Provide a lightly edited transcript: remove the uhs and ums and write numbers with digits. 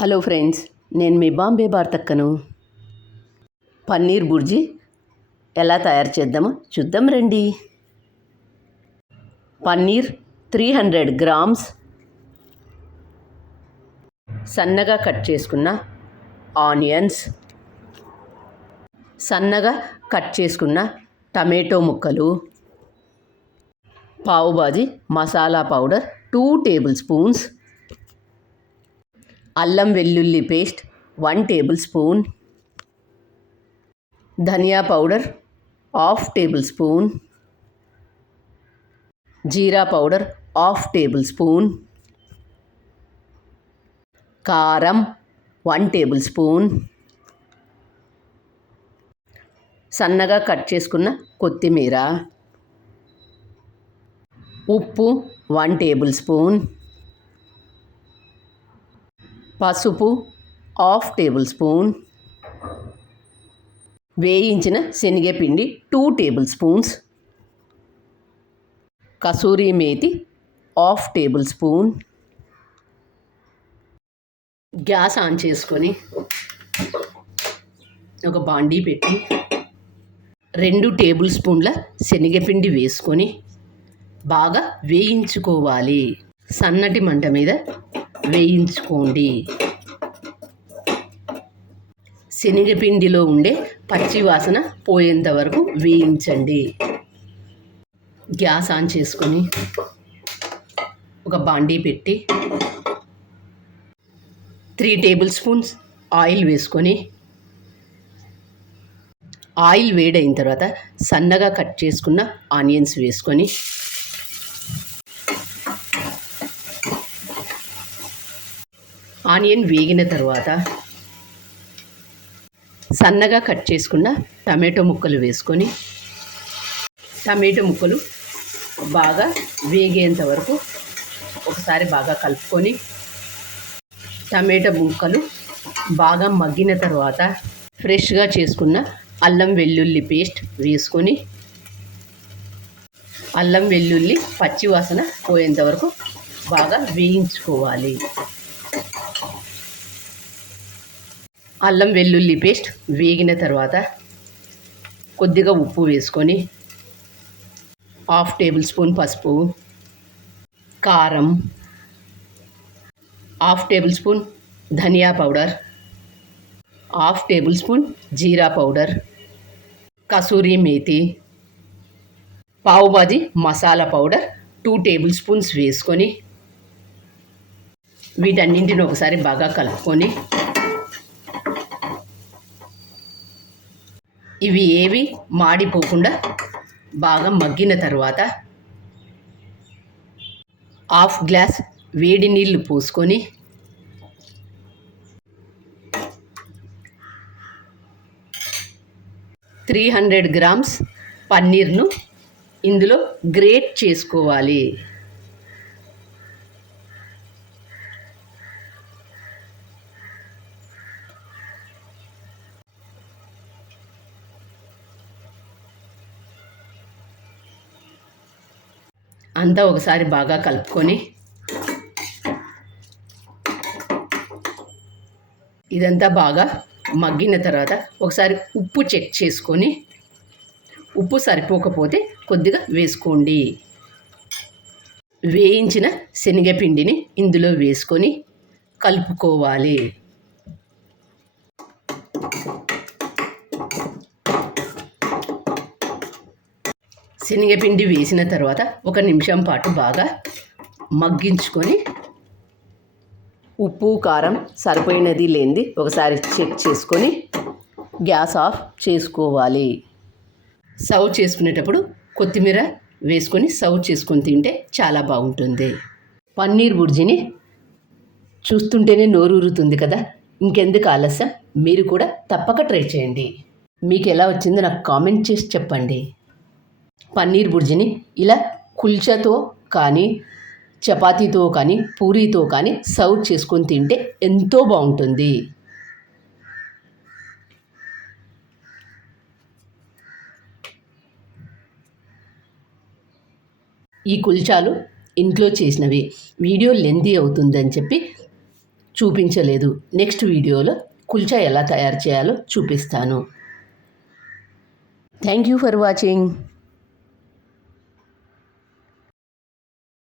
Hello friends, నేను మీ బాంబే భారతక్కను. పన్నీర్ బుర్జీ ఎలా తయారు చేద్దామో చూద్దాం రండి. పన్నీర్ 300 గ్రామ్స్, సన్నగా కట్ చేసుకున్న ఆనియన్స్, సన్నగా కట్ చేసుకున్న టమాటో ముక్కలు, pav bhaji masala powder 2 table spoons, అల్లం వెల్లుల్లి పేస్ట్ 1 టేబుల్ స్పూన్, ధనియా పౌడర్ 1/2 టేబుల్ స్పూన్, జీరా పౌడర్ 1/2 టేబుల్ స్పూన్, కారం 1 టేబుల్ స్పూన్, సన్నగా కట్ చేసుకున్న కొత్తిమీర, ఉప్పు 1 టేబుల్ స్పూన్, పసుపు 1/2 టేబుల్ స్పూన్, వేయించిన శనగపిండి 2 table spoons, kasuri methi 1/2 table spoon. Gas on చేసుకొని ఒక బాండీ పెట్టి 2 టేబుల్ స్పూన్ల శనగపిండి వేసుకొని బాగా వేయించుకోవాలి. సన్నటి మంట మీద వేయించుకోండి. శనగపిండిలో ఉండే పచ్చి వాసన పోయేంత వరకు వేయించండి. గ్యాస్ ఆన్ చేసుకొని ఒక బాండీ పెట్టి 3 టేబుల్ స్పూన్స్ ఆయిల్ వేసుకొని, ఆయిల్ వేడైన తర్వాత సన్నగా కట్ చేసుకున్న ఆనియన్స్ వేసుకొని, ఆనియన్ వేగిన తర్వాత సన్నగా కట్ చేసుకున్న టమాటో ముక్కలు వేసుకొని, టమాటో ముక్కలు బాగా వేగేంత వరకు ఒకసారి బాగా కలుపుకొని, టమాటో ముక్కలు బాగా మగ్గిన తర్వాత ఫ్రెష్గా చేసుకున్న అల్లం వెల్లుల్లి పేస్ట్ వేసుకొని, అల్లం వెల్లుల్లి పచ్చి వాసన పోయేంత వరకు బాగా వేయించుకోవాలి. అల్లం వెల్లుల్లి పేస్ట్ వేగిన తర్వాత కొద్దిగా ఉప్పు వేసుకొని, 1/2 టేబుల్ స్పూన్ పసుపు, కారం, 1/2 టేబుల్ స్పూన్ ధనియా పౌడర్, 1/2 టేబుల్ స్పూన్ జీరా పౌడర్, కసూరి మేతి, pav bhaji masala powder 2 table spoons వేసుకొని, వీటన్నింటిని ఒకసారి బాగా కలుపుకొని, ఇవి ఏవి మాడిపోకుండా బాగా మగ్గిన తర్వాత 1/2 గ్లాస్ వేడి నీళ్ళు పోసుకొని, త్రీ 300 గ్రామ్స్ పన్నీర్ను ఇందులో గ్రేట్ చేసుకోవాలి. అంతా ఒకసారి బాగా కలుపుకొని, ఇదంతా బాగా మగ్గిన తర్వాత ఒకసారి ఉప్పు చెక్ చేసుకొని, ఉప్పు సరిపోకపోతే కొద్దిగా వేసుకోండి. వేయించిన శనగపిండిని ఇందులో వేసుకొని కలుపుకోవాలి. శనగపిండి వేసిన తర్వాత 1 నిమిషం పాటు బాగా మగ్గించుకొని, ఉప్పు కారం సరిపోయినది లేనిది ఒకసారి చెక్ చేసుకొని గ్యాస్ ఆఫ్ చేసుకోవాలి. సర్వ్ చేసుకునేటప్పుడు కొత్తిమీర వేసుకొని సర్వ్ చేసుకొని తింటే చాలా బాగుంటుంది. పన్నీర్ బుర్జీని చూస్తుంటేనే నోరూరుతుంది కదా. ఇంకెందుకు ఆలస్యం, మీరు కూడా తప్పక ట్రై చేయండి. మీకు ఎలా వచ్చిందో నాకు కామెంట్ చేసి చెప్పండి. పన్నీర్ బుర్జీని ఇలా కుల్చాతో కానీ, చపాతీతో కానీ, పూరీతో కానీ సర్వ్ చేసుకొని తింటే ఎంతో బాగుంటుంది. ఈ కుల్చాలు ఇంట్లో చేసినవి. వీడియో లెంతీ అవుతుందని చెప్పి చూపించలేదు. నెక్స్ట్ వీడియోలో కుల్చా ఎలా తయారు చేయాలో చూపిస్తాను. Thank you for watching.